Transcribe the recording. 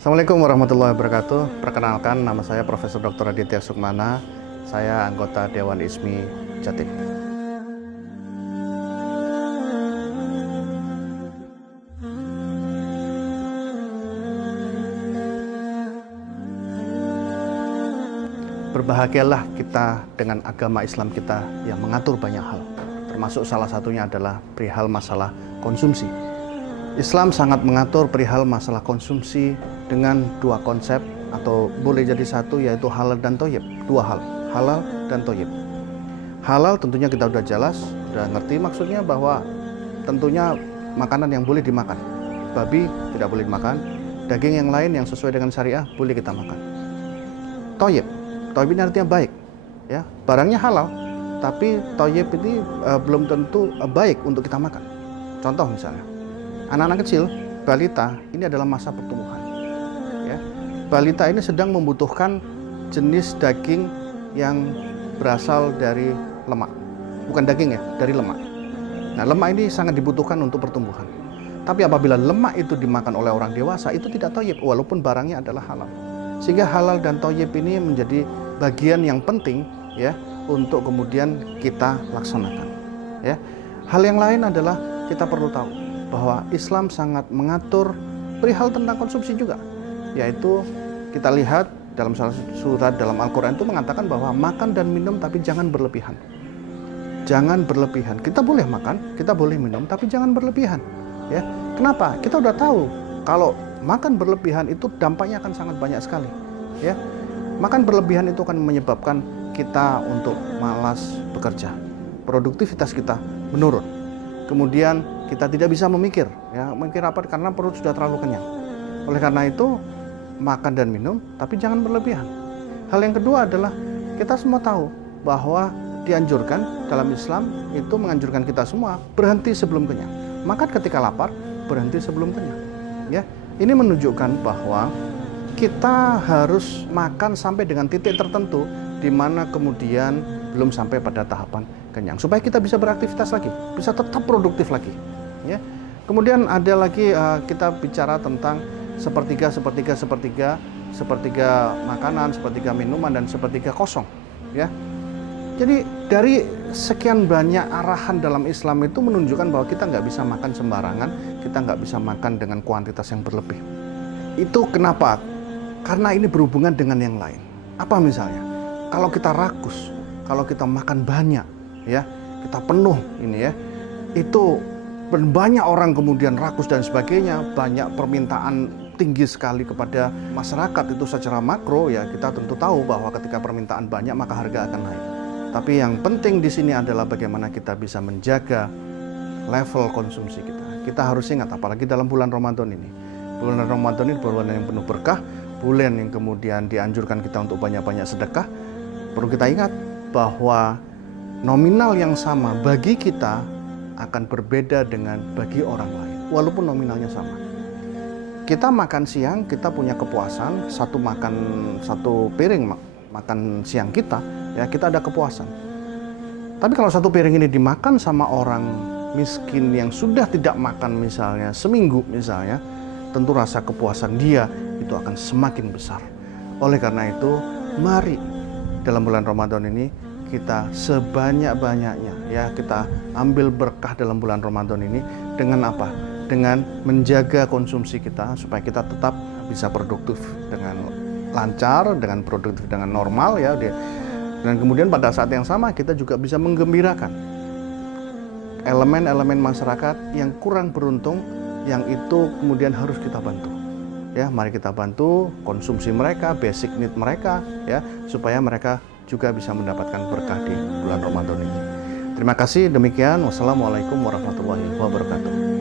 Assalamualaikum warahmatullahi wabarakatuh. Perkenalkan, nama saya Profesor Dr. Aditya Sukmana. Saya anggota Dewan ISMI Jatim. Berbahagialah kita dengan agama Islam kita yang mengatur banyak hal. Termasuk salah satunya adalah perihal masalah konsumsi. Islam sangat mengatur perihal masalah konsumsi dengan dua konsep atau boleh jadi satu, yaitu halal dan thayyib. Dua hal, halal dan thayyib. Halal tentunya kita udah jelas, udah ngerti maksudnya bahwa tentunya makanan yang boleh dimakan. Babi tidak boleh dimakan, daging yang lain yang sesuai dengan syariah boleh kita makan. Thayyib, thayyib ini artinya baik, ya. Barangnya halal, tapi thayyib ini belum tentu baik untuk kita makan. Contoh misalnya, anak-anak kecil, balita, ini adalah masa pertumbuhan. Ya. Balita ini sedang membutuhkan jenis daging yang berasal dari lemak. Bukan daging ya, dari lemak. Nah, lemak ini sangat dibutuhkan untuk pertumbuhan. Tapi apabila lemak itu dimakan oleh orang dewasa, itu tidak thayyib, walaupun barangnya adalah halal. Sehingga halal dan thayyib ini menjadi bagian yang penting ya untuk kemudian kita laksanakan. Ya. Hal yang lain adalah kita perlu tahu bahwa Islam sangat mengatur perihal tentang konsumsi juga, yaitu kita lihat dalam salah satu surat dalam Al-Quran itu mengatakan bahwa makan dan minum tapi jangan berlebihan. Jangan berlebihan. Kita boleh makan, kita boleh minum, tapi jangan berlebihan. Ya, kenapa? Kita udah tahu kalau makan berlebihan itu dampaknya akan sangat banyak sekali. Ya, makan berlebihan itu akan menyebabkan kita untuk malas bekerja, produktivitas kita menurun. Kemudian kita tidak bisa memikir, ya memikir apa? Karena perut sudah terlalu kenyang. Oleh karena itu makan dan minum, tapi jangan berlebihan. Hal yang kedua adalah kita semua tahu bahwa dianjurkan dalam Islam itu menganjurkan kita semua berhenti sebelum kenyang. Makan ketika lapar, berhenti sebelum kenyang. Ya, ini menunjukkan bahwa kita harus makan sampai dengan titik tertentu di mana kemudian belum sampai pada tahapan kenyang, supaya kita bisa beraktivitas lagi, bisa tetap produktif lagi. Ya. Kemudian ada lagi kita bicara tentang sepertiga makanan, sepertiga minuman, dan sepertiga kosong. Ya. Jadi dari sekian banyak arahan dalam Islam itu menunjukkan bahwa kita nggak bisa makan sembarangan, kita nggak bisa makan dengan kuantitas yang berlebih. Itu kenapa? Karena ini berhubungan dengan yang lain. Apa misalnya? Kalau kita rakus, kalau kita makan banyak, ya kita penuh ini ya, itu banyak orang kemudian rakus dan sebagainya, banyak permintaan tinggi sekali kepada masyarakat itu secara makro ya, kita tentu tahu bahwa ketika permintaan banyak maka harga akan naik. Tapi yang penting di sini adalah bagaimana kita bisa menjaga level konsumsi kita. Kita harus ingat, apalagi dalam bulan Ramadan ini. Bulan Ramadan ini bulan yang penuh berkah, bulan yang kemudian dianjurkan kita untuk banyak-banyak sedekah. Perlu kita ingat bahwa nominal yang sama bagi kita akan berbeda dengan bagi orang lain, walaupun nominalnya sama. Kita makan siang, kita punya kepuasan, satu piring makan siang kita, ya kita ada kepuasan. Tapi kalau satu piring ini dimakan sama orang miskin yang sudah tidak makan misalnya seminggu misalnya, tentu rasa kepuasan dia itu akan semakin besar. Oleh karena itu, mari dalam bulan Ramadan ini kita sebanyak-banyaknya ya kita ambil berkah dalam bulan Ramadan ini dengan apa? Dengan menjaga konsumsi kita supaya kita tetap bisa produktif dengan lancar, dengan produktif dengan normal ya. Dan kemudian pada saat yang sama kita juga bisa menggembirakan elemen-elemen masyarakat yang kurang beruntung, yang itu kemudian harus kita bantu. Ya, mari kita bantu konsumsi mereka, basic need mereka ya, supaya mereka juga bisa mendapatkan berkah di bulan Ramadan ini. Terima kasih, demikian. Wassalamualaikum warahmatullahi wabarakatuh.